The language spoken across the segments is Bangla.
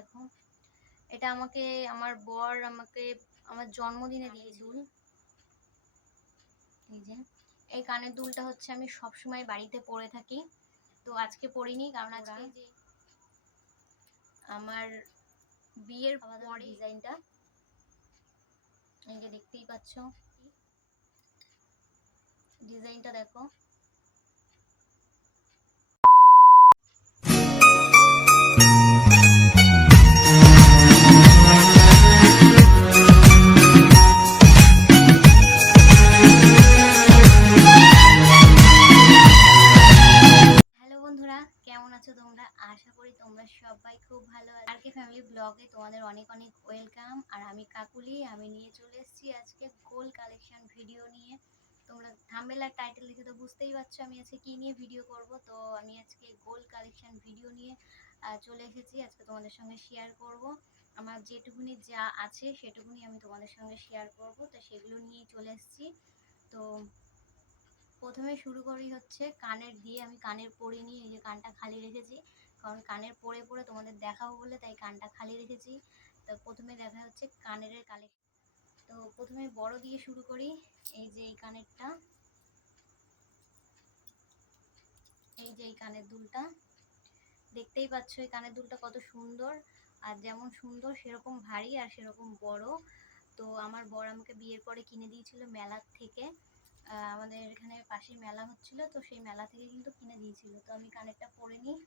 দেখো এটা আমাকে আমার বর আমাকে আমার জন্মদিনে দিয়ে দুল। এই যে এই কানের দুলটা হচ্ছে আমি সব সময় বাড়িতে পরে থাকি। তো আজকে পরিনি কারণ আজকে যে আমার বিয়ের পরে ডিজাইনটা। এই যে দেখতেই পাচ্ছ। ডিজাইনটা দেখো। ব্লগে তোমাদের অনেক অনেক ওয়েলকাম। আর আমি কাকুলি, আমি নিয়ে চলে এসেছি আজকে গোল কালেকশন ভিডিও নিয়ে। তোমরা থাম্বেল আর টাইটেল দেখে তো বুঝতেই পারছ আমি আজকে কি নিয়ে ভিডিও করব। তো আমি আজকে গোল কালেকশন ভিডিও নিয়ে চলে এসেছি। আজকে তোমাদের সঙ্গে শেয়ার করব। আমার যেটুকুনি যা আছে সেটুকুনি আমি তোমাদের সঙ্গে শেয়ার করব। তো সেগুলো নিয়েই চলে এসেছি। তো প্রথমে শুরু করি হচ্ছে কানের দিয়ে। আমি কানের পরিনি এই যে কানটা খালি রেখেছি। কারণ কানের পরে পরে তোমাদের দেখাবো বলে তাই কানটা খালি রেখেছি। তো প্রথমে দেখা হচ্ছে কানের কালেকশন তো প্রথমে বড় দিয়ে শুরু করি, এই যে এই কানেরটা। এই যে এই কানের দুলটা। দেখতেই পাচ্ছ এই কানের দুলটা কত সুন্দর। আর যেমন সুন্দর সেরকম ভারী আর সেরকম বড়। তো আমার বর আমাকে বিয়ের পরে কিনে দিয়েছিল মেলার থেকে। আমাদের এখানে পাশে মেলা হচ্ছিল, তো সেই মেলা থেকে কিন্তু কিনে দিয়েছিল। তো আমি কানেরটা পরে নিই।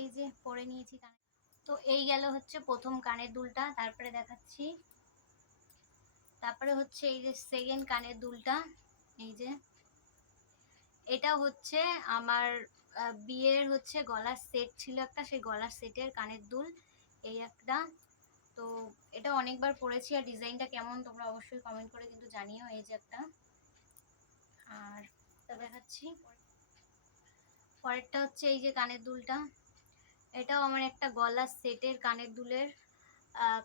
এই যে পরে নিয়েছি কানে। তো এই গেল হচ্ছে প্রথম কানের দুলটা, তারপরে দেখাচ্ছি। তারপরে হচ্ছে এই যে সেকেন্ড কানের দুলটা, এই যে। এটা হচ্ছে আমার বিয়ের হচ্ছে গলার সেট ছিল একটা, সেই গলার সেটের কানের দুল, এই একটা। তো এটা অনেকবার পরেছি আর ডিজাইনটা কেমন তোমরা অবশ্যই কমেন্ট করে কিন্তু জানিও এই যে একটা। আর দেখাচ্ছি। পরেরটা হচ্ছে এই যে কানের দুলটা। এটাও আমার একটা গলার সেটের, কানের দুলের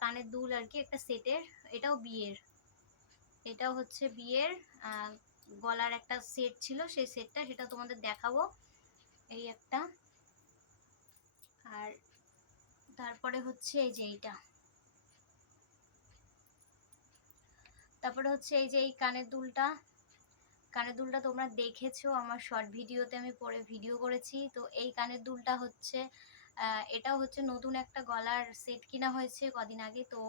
কানের দুল আর কি একটা সেটের, এটাও বিয়ের। এটাও হচ্ছে বিয়ের গলার একটা সেট ছিল, সেই সেটটা সেটা তোমাদের দেখাবো। এই একটা। আর তারপরে হচ্ছে এই যে এইটা। তারপরে হচ্ছে এই যে এই কানের দুলটা। কানের দুলটা তোমরা দেখেছ, আমার শর্ট ভিডিওতে আমি পরে ভিডিও করেছি। তো এই কানের দুলটা হচ্ছে এটাও হচ্ছে নতুন একটা গলার সেট কিনা হয়েছে কদিন আগে, তো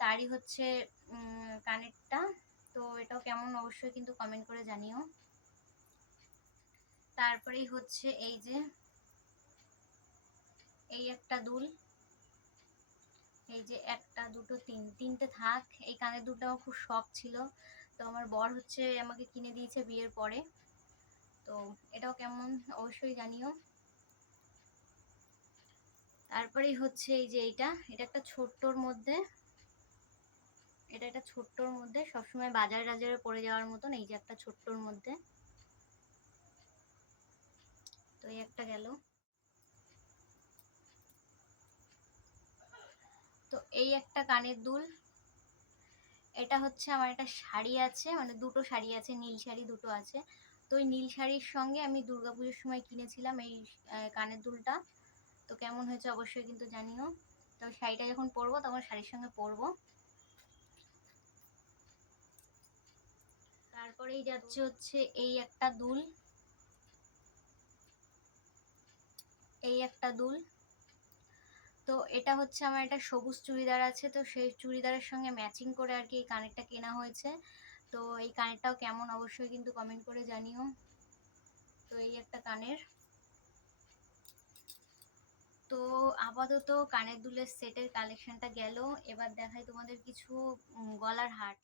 তারই হচ্ছে কানেরটা। তো এটাও কেমন অবশ্যই কিন্তু কমেন্ট করে জানিও। তারপরেই হচ্ছে এই যে, এই একটা দুল। এই যে একটা, দুটো, তিন, তিনটে থাক। এই কানের দুলটা আমার খুব শখ ছিল। তো আমার বর হচ্ছে আমাকে কিনে দিয়েছে বিয়ের পরে। তো এটাও কেমন অবশ্যই জানিও। তারপরেই হচ্ছে এই যে এইটা, এটা একটা ছোট্টর মধ্যে, এটা একটা ছোট্টর মধ্যে সবসময় বাজার টাজারে পরে যাওয়ার মতন এই যে একটা ছোট্টর মধ্যে। তো এই একটা গেল। তো এই একটা কানের দুল। এটা হচ্ছে আমার একটা শাড়ি আছে মানে দুটো শাড়ি আছে, নীল শাড়ি দুটো আছে। তো ওই নীল শাড়ির সঙ্গে আমি দুর্গাপুজোর সময় কিনেছিলাম এই কানের দুলটা। তো কেমন হয়েছে অবশ্যই কিন্তু জানিও। তো শাড়িটা যখন পরবো তখন শাড়ির সঙ্গে পরবো। তারপরেই যাচ্ছে হচ্ছে এই একটা দুল। এই একটা দুল। তো এটা হচ্ছে আমার একটা সবুজ চুড়িদার আছে, তো সেই চুড়িদারের সঙ্গে ম্যাচিং করে আর কি এই কানেরটা কেনা হয়েছে। তো এই কানেরটাও কেমন অবশ্যই কিন্তু কমেন্ট করে জানিও। তো এই একটা কানের তো আপাতত কানের দুলের সেটের কালেকশনটা গেল। এবার দেখাই তোমাদের কিছু গলার হার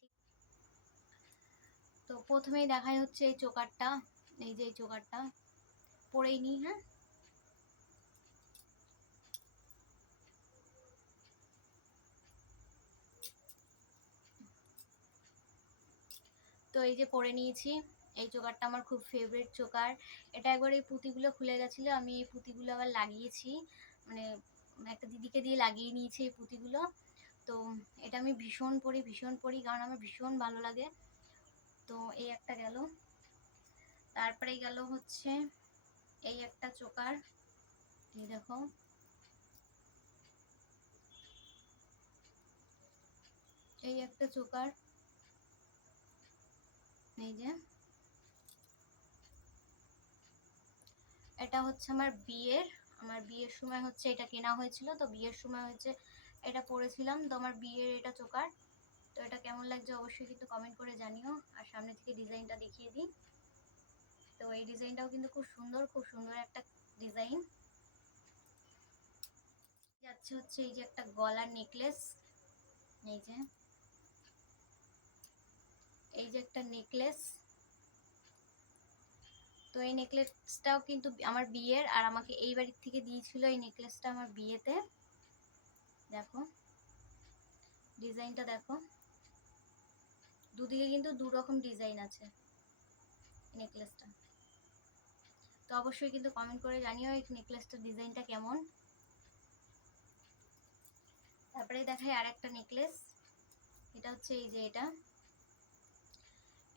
তো প্রথমেই দেখাই হচ্ছে এই চোকারটা, এই যে এই চোকারটা। পরেই নিই হ্যাঁ? তো এই যে পরে নিয়েছি, এই চোকারটা আমার খুব ফেভারিট চোকার। এটা একবার এই পুঁতিগুলো খুলে গেছিল, আমি এই পুঁতিগুলো আবার লাগিয়েছি। মানে একটা দিদিকে দিয়ে লাগিয়ে নিয়েছে এই পুঁতিগুলো। তো এটা আমি ভীষণ পড়ি ভীষণ পড়ি কারণ আমার ভীষণ ভালো লাগে। তো এই একটা গেল। তারপরে গেল হচ্ছে এই একটা চোকার। এই দেখো। এই একটা চোকার। এই যে। এটা হচ্ছে আমার বিয়ের আমার বিয়ের সময় হচ্ছে এটা কেনা হয়েছিল, তো বিয়ের সময় হচ্ছে এটা পরেছিলাম। তো আমার বিয়ের এটা চোকার, তো এটা কেমন লাগছে অবশ্যই কিন্তু কমেন্ট করে জানিও। আর সামনে থেকে ডিজাইনটা দেখিয়ে দিই। তো এই ডিজাইনটাও কিন্তু খুব সুন্দর খুব সুন্দর একটা ডিজাইন। যাচ্ছে হচ্ছে এই যে একটা গলার নেকলেস এই যে এই যে একটা নেকলেস তো এই নেকলেসটাও কিন্তু আমার বিয়ের, আর আমাকে এই বাড়ির থেকে দিয়েছিল এই নেকলেসটা আমার বিয়েতে। দেখো, ডিজাইনটা দেখো। দুদিকে কিন্তু দু রকম ডিজাইন আছে নেকলেসটা তো অবশ্যই কিন্তু কমেন্ট করে জানিও এই নেকলেসটার ডিজাইনটা কেমন। তারপরে দেখাই আর একটা নেকলেস এটা হচ্ছে এই যে এটা।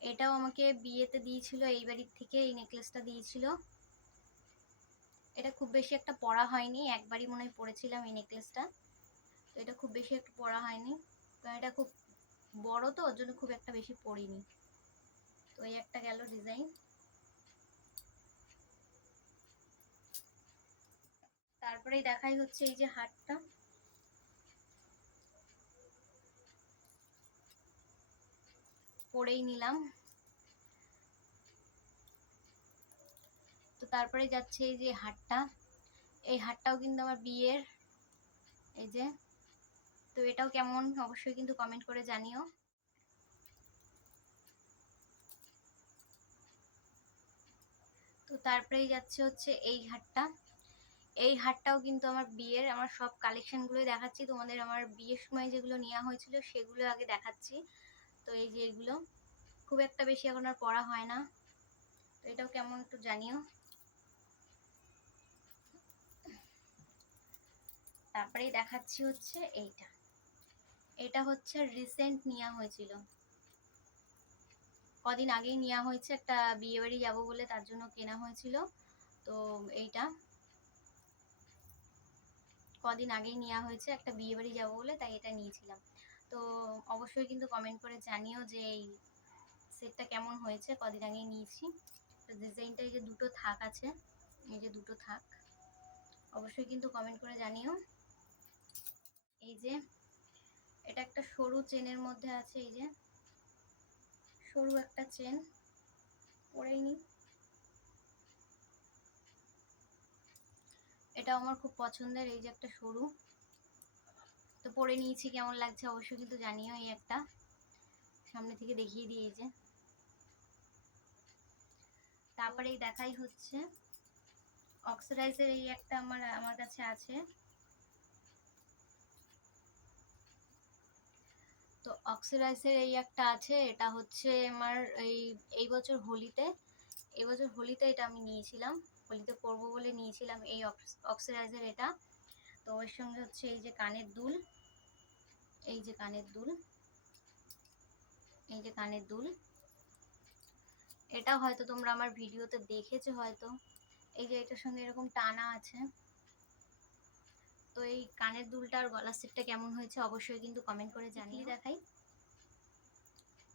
এটাও আমাকে বিয়েতে দিয়েছিল, এই বাড়ির থেকে এই নেকলেসটা দিয়েছিল। এটা খুব বেশি একটা পড়া হয়নি, একবারই মনে হয় পড়েছিলাম এই নেকলেসটা তো এটা খুব বেশি একটা পড়া হয়নি। কারণ এটা খুব বড় তো, ওর জন্য খুব একটা বেশি পড়িনি। তো এই একটা গেল ডিজাইন তারপরেই দেখাই হচ্ছে এই যে হাটটা পরেই নিলাম। তো তারপরে যাচ্ছে এই যে হাটটা। এই হাটটাও কিন্তু আমার বিয়ের। এই যে, তো এটাও কেমন অবশ্যই কিন্তু কমেন্ট করে জানিও। তো তারপরেই যাচ্ছে হচ্ছে এই হাটটা। এই হাটটাও কিন্তু আমার বিয়ের, আমার সব কালেকশনগুলোই দেখাচ্ছি। তোমাদের আমার বিয়ের সময় যেগুলো নেওয়া হয়েছিল সেগুলো আগে দেখাচ্ছি। তো এই যে এগুলো, খুব একটা বেশি এখন আর পড়া হয় না। তো এটাও কেমন একটু জানিও। তারপরেই দেখাচ্ছি হচ্ছে এইটা। এটা হচ্ছে রিসেন্ট নেওয়া হয়েছিল। কদিন আগেই নেওয়া হয়েছে, একটা বিয়ে বাড়ি যাব বলে তার জন্য কেনা হয়েছিল। তো এইটা। কদিন আগেই নেওয়া হয়েছে, একটা বিয়ে বাড়ি যাব বলে তাই এটা নিয়েছিলাম। তো অবশ্যই কিন্তু কমেন্ট করে জানিও যে এই সেটটা কেমন হয়েছে, কদিন আগেই নিয়েছি। তো ডিজাইনটা এই যে দুটো থাক আছে, এই যে দুটো থাক, অবশ্যই কিন্তু কমেন্ট করে জানিও। এই যে, এটা একটা সরু চেনের মধ্যে আছে, এই যে, সরু একটা চেন, পরেই নি এটা আমার খুব পছন্দের, এই যে একটা সরু। তো পরে নিয়েছি, কেমন লাগছে অবশ্যই কিন্তু জানিও এই একটা। সামনে থেকে দেখিয়ে যে। তারপরে এই দেখাই হচ্ছে অক্সিডাইজের এই একটা আমার আমার কাছে আছে। তো অক্সিডাইজের এই একটা আছে, এটা হচ্ছে আমার এই এই বছর হোলিতে, এই বছর হোলিতে এটা আমি নিয়েছিলাম। হোলিতে পরবো বলে নিয়েছিলাম এই অক্সিডাইজের এটা। তো ওর সঙ্গে হচ্ছে এই যে কানের দুল। এই যে কানের দুল। এই যে কানের দুল। এটা হয়তো তোমরা আমার ভিডিওতে দেখেছ হয়তো। এই যে এটার সঙ্গে এরকম টানা আছে। তো এই কানের দুলটা আর গলার সেটটা কেমন হয়েছে অবশ্যই কিন্তু কমেন্ট করে জানিয়ে দেখাই।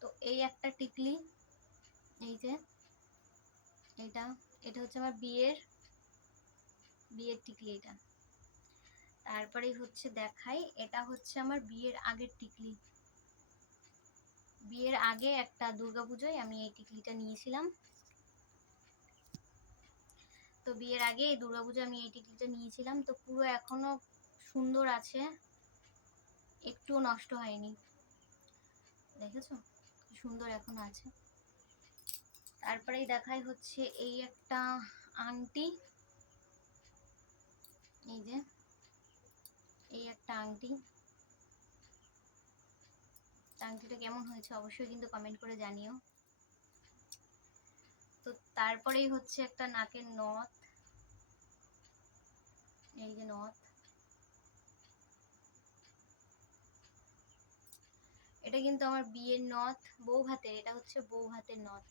তো এই একটা টিকলি। এই যে এটা এটা হচ্ছে আমার বিয়ের বিয়ের টিকলি এটা। তারপরেই হচ্ছে দেখাই, এটা হচ্ছে আমার বিয়ের আগের টিকলি। বিয়ের আগে একটা দুর্গাপুজোয় আমি এই টিকলিটা নিয়েছিলাম। তো বিয়ের আগে এই দুর্গাপুজো আমি এই টিকলিটা নিয়েছিলাম। তো পুরো এখনও সুন্দর আছে। একটুও নষ্ট হয়নি। দেখেছ? সুন্দর এখনও আছে। তারপরেই দেখাই হচ্ছে এই একটা আংটি। এই যে। এই একটা আংটি। আংটিটা কেমন হয়েছে অবশ্যই কিন্তু কমেন্ট করে জানিও। তো তারপরেই হচ্ছে একটা নাকের নথ। এই যে নথ। এটা কিন্তু আমার বিয়ের নথ, বউ ভাতের এটা হচ্ছে বউ ভাতের নথ।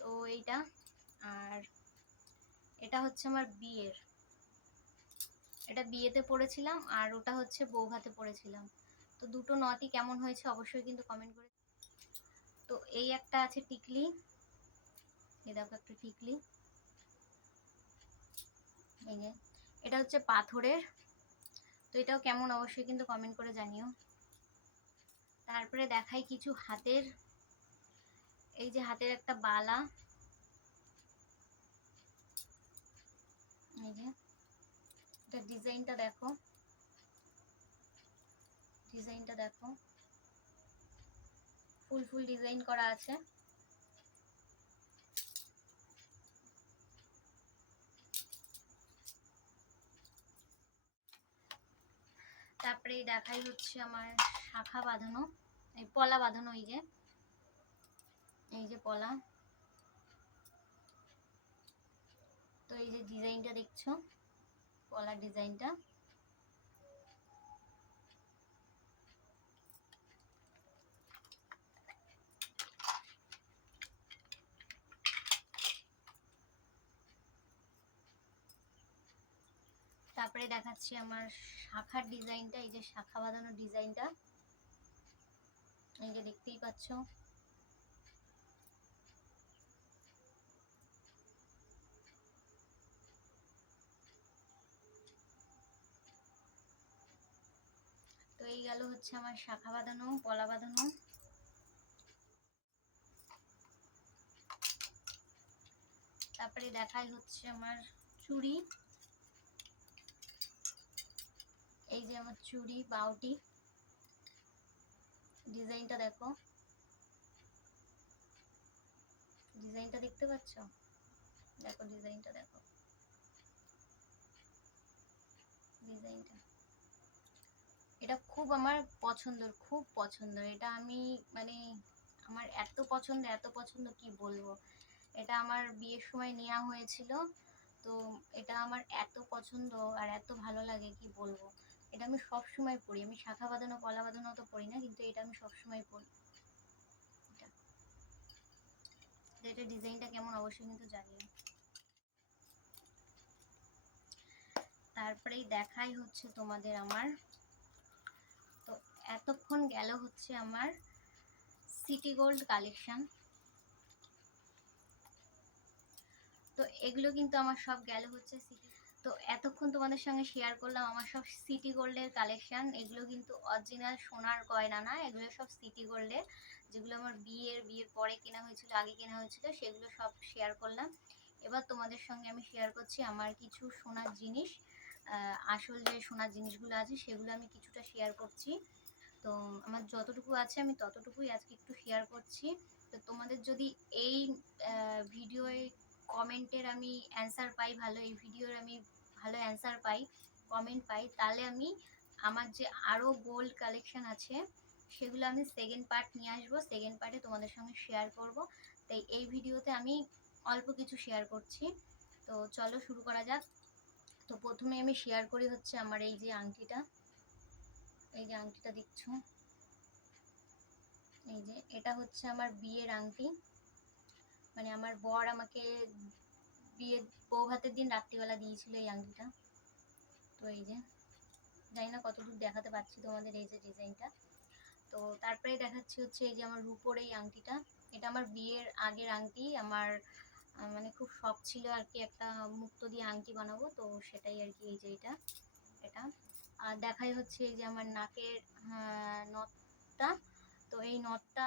তো এইটা, আর এটা হচ্ছে আমার বিয়ের। এটা বিয়েতে পড়েছিলাম আর ওটা হচ্ছে বউ হাতে পড়েছিলাম। তো দুটো নথই কেমন হয়েছে অবশ্যই কিন্তু কমেন্ট করে তো এই একটা আছে টিকলি। এই দেখো একটা টিকলি। এই যে, এটা হচ্ছে পাথরের। তো এটাও কেমন অবশ্যই কিন্তু কমেন্ট করে জানিও। তারপরে দেখাই কিছু হাতের। এই যে হাতের একটা বালা। এই যে এটা ডিজাইনটা দেখো। ডিজাইনটা দেখো। ফুল ফুল ডিজাইন করা আছে। তারপরে দেখাই হচ্ছে আমার শাখা বাঁধানো। এই পলা বাঁধানো এই যে। এই যে পলা। তো এই যে ডিজাইনটা দেখছ। পলার ডিজাইনটা। তারপরে দেখাচ্ছি আমার শাখার ডিজাইনটা, এই যে শাখা বাঁধানোর ডিজাইনটা। এই যে দেখতেই পাচ্ছ তো এই গেল হচ্ছে আমার শাখা বাঁধানো, পলা বাঁধানো। তারপরে দেখাই হচ্ছে আমার চুড়ি। এই যে আমার চুড়ি, বাউটি। ডিজাইনটা দেখো। ডিজাইনটা দেখতে পাচ্ছ? দেখো ডিজাইনটা দেখো। ডিজাইনটা। এটা খুব আমার পছন্দের, খুব পছন্দ এটা আমি মানে আমার এত পছন্দ এত পছন্দ কি বলব? এটা আমার বিয়ের সময় নেওয়া হয়েছিল, তো এটা আমার এত পছন্দ আর এত ভালো লাগে কি বলব? এটা আমি সব সময় পড়ি। আমি শাখা বাঁধানো, কলা বাঁধানো তো পড়ি না, কিন্তু এটা আমি সব সময় পড়ি। এটা। এটা ডিজাইনটা কেমন অবশ্যই কিন্তু জানিও তারপরেই দেখাই হচ্ছে তোমাদের আমার এতক্ষণ গেল হচ্ছে আমার সিটি গোল্ড কালেকশন তো এগুলো কিন্তু আমার সব গেল হচ্ছে সিটি তো এতক্ষণ তোমাদের সঙ্গে শেয়ার করলাম আমার সব সিটি গোল্ডের কালেকশন এগুলো কিন্তু অরিজিনাল সোনার গয়না না, এগুলো সব সিটি গোল্ডের যেগুলো আমার বিয়ের বিয়ের পরে কেনা হয়েছিল, আগে কেনা হয়েছিল, সেগুলো সব শেয়ার করলাম। এবার তোমাদের সঙ্গে আমি শেয়ার করছি আমার কিছু সোনার জিনিস। আসল যে সোনার জিনিসগুলো আছে, সেগুলো আমি কিছুটা শেয়ার করছি। তো আমার যতটুকু আছে আমি ততটুকুই আজকে একটু শেয়ার করছি। তো তোমাদের যদি এই ভিডিওয়ে কমেন্টের আমি অ্যান্সার পাই, ভালো, এই ভিডিওর আমি ভালো অ্যান্সার পাই কমেন্ট পাই, তাহলে আমি আমার যে আরও গোল্ড কালেকশান আছে, সেগুলো আমি সেকেন্ড পার্ট নিয়ে আসব সেকেন্ড পার্টে তোমাদের সঙ্গে শেয়ার করব। তাই এই ভিডিওতে আমি অল্প কিছু শেয়ার করছি। তো চলো শুরু করা যাক। তো প্রথমে আমি শেয়ার করি হচ্ছে আমার এই যে আংটিটা। এই যে আংটিটা দেখছ? এই যে এটা হচ্ছে আমার বিয়ের আংটি। মানে আমার বর আমাকে বিয়ের বউ ভাতের দিন রাত্রিবেলা দিয়েছিল এই আংটিটা। তো এই যে, জানি না কতদূর দেখাতে পাচ্ছি তোমাদের এই যে ডিজাইনটা। তো তারপরে দেখাচ্ছি হচ্ছে এই যে আমার রূপোর এই আংটিটা। এটা আমার বিয়ের আগের আংটি, আমার মানে খুব শখ ছিল আর কি একটা মুক্ত দিয়ে আংটি বানাবো, তো সেটাই আর কি এই যে এটা এটা। আর দেখাই হচ্ছে এই যে আমার নাকের নথটা। তো এই নথটা,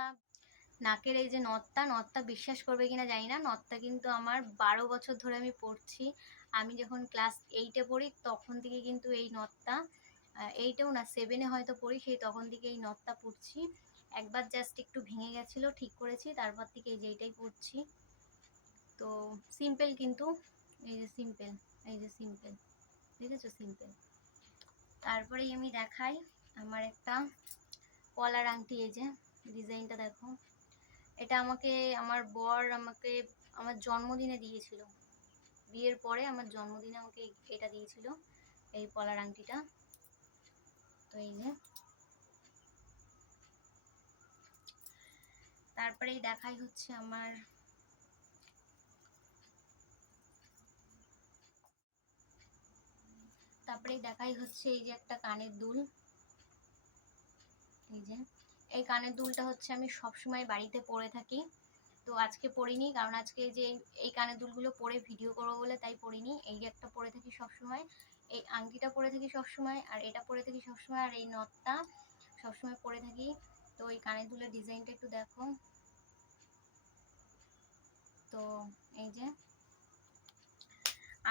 নাকের এই যে নথটা নথটা বিশ্বাস করবে কিনা জানি না। নথটা কিন্তু আমার বারো বছর ধরে আমি পড়ছি। আমি যখন ক্লাস এইটে পড়ি, তখন থেকে কিন্তু এই নথটা এইটেও না সেভেনে হয়তো পড়ি, সেই তখন থেকে এই নথটা পড়ছি। একবার জাস্ট একটু ভেঙে গেছিল, ঠিক করেছি, তারপর থেকে এই যে এইটাই পড়ছি। তো সিম্পল কিন্তু, এই যে সিম্পল এই যে সিম্পল ঠিক আছে সিম্পল তারপরেই আমি দেখাই আমার একটা কলার আংটি, এই যে ডিজাইনটা দেখো। এটা আমাকে, আমার বর আমাকে আমার জন্মদিনে দিয়েছিল। বিয়ের পরে আমার জন্মদিনে আমাকে এটা দিয়েছিল, এই পলার আংটিটা। তো এই যে। তারপরেই দেখাই হচ্ছে আমার তারপরেই দেখাই হচ্ছে এই যে একটা কানের দুল। এই যে, এই কানের দুলটা হচ্ছে আমি সবসময় বাড়িতে পরে থাকি। তো আজকে পরিনি, কারণ আজকে যে এই কানের দুলগুলো পরে ভিডিও করব বলে তাই পরিনি। এই যে একটা পরে থাকি সবসময়, এই আংটিটা পরে থাকি সবসময়, আর এটা পরে থাকি সবসময়, আর এই নথটা সবসময় পরে থাকি। তো এই কানের দুলের ডিজাইনটা একটু দেখো। তো এই যে,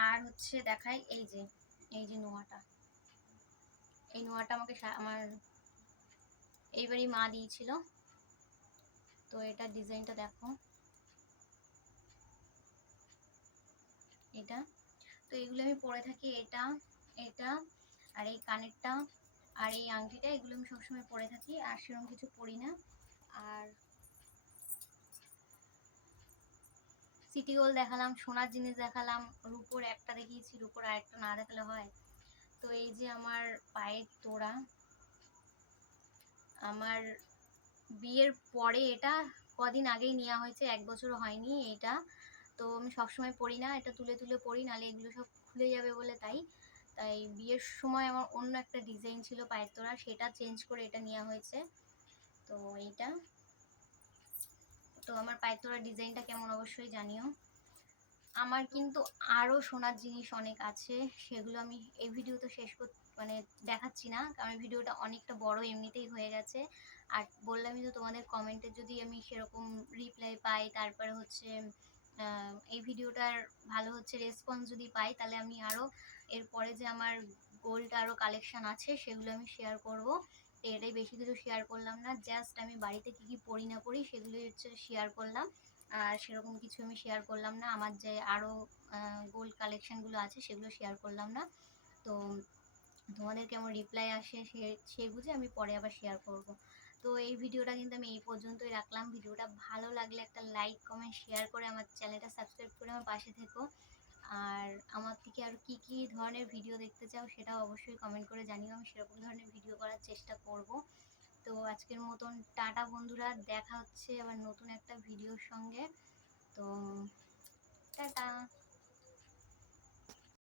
আর হচ্ছে দেখাই এই যে এই যে নোয়াটা। এই নোয়াটা আমাকে আমার এইবারই মা দিয়েছিল। তো এটার ডিজাইনটা দেখো। এটা। তো এগুলো আমি পরে থাকি। এটা এটা, আর এই কানেরটা, আর এই আংটিটা, এগুলো আমি সবসময় পরে থাকি। আর সেরকম কিছু পরি না। আর সিটি গোল দেখালাম, সোনার জিনিস দেখালাম, রুপোর একটা দেখিয়েছি, রূপোর আরেকটা না দেখালে হয়। তো এই যে আমার পায়ের তোড়া, আমার বিয়ের পরে এটা কদিন আগেই নেওয়া হয়েছে, এক বছরও হয়নি এটা। তো আমি সবসময় পড়ি না, এটা তুলে তুলে পড়ি, নাহলে এগুলো সব খুলে যাবে বলে তাই। তাই বিয়ের সময় আমার অন্য একটা ডিজাইন ছিল পায়ের তোড়া, সেটা চেঞ্জ করে এটা নেওয়া হয়েছে। তো এইটা। আমার পায়ের তোড়ার ডিজাইনটা কেমন অবশ্যই জানিও। আমার কিন্তু আরও সোনার জিনিস অনেক আছে, সেগুলো আমি এই ভিডিও তো শেষ কর মানে দেখাচ্ছি না, কারণ ভিডিওটা অনেকটা বড়, এমনিতেই হয়ে গেছে। আর বললামই তো তোমাদের কমেন্টে যদি আমি সেরকম রিপ্লাই পাই, তারপরে হচ্ছে এই ভিডিওটার ভালো হচ্ছে রেসপন্স যদি পাই, তাহলে আমি আরও এরপরে যে আমার গোল্ড আরও কালেকশান আছে, সেগুলো আমি শেয়ার করব। এটাই বেশি কিছু শেয়ার করলাম না। জাস্ট আমি বাড়িতে কী কী পড়ি না পড়ি সেগুলি হচ্ছে শেয়ার করলাম। আর সেরকম কিছু আমি শেয়ার করলাম না। আমার যে আরও গোল্ড কালেকশানগুলো আছে সেগুলো শেয়ার করলাম না। তো তোমাদের কেমন রিপ্লাই আসে সে সেই বুঝে আমি পরে আবার শেয়ার করব। তো এই ভিডিওটা কিন্তু আমি এই পর্যন্তই রাখলাম। ভিডিওটা ভালো লাগলে একটা লাইক কমেন্ট শেয়ার করে আমার চ্যানেলটা সাবস্ক্রাইব করে আমার পাশে থেকো। আর আমার থেকে আর কি কি ধরনের ভিডিও দেখতে চাও সেটাও অবশ্যই কমেন্ট করে জানিও, আমি সেরকম ধরনের ভিডিও করার চেষ্টা করব। তো আজকের মতন টাটা বন্ধুরা, দেখা হচ্ছে আবার নতুন একটা ভিডিওর সঙ্গে। তো টাটা।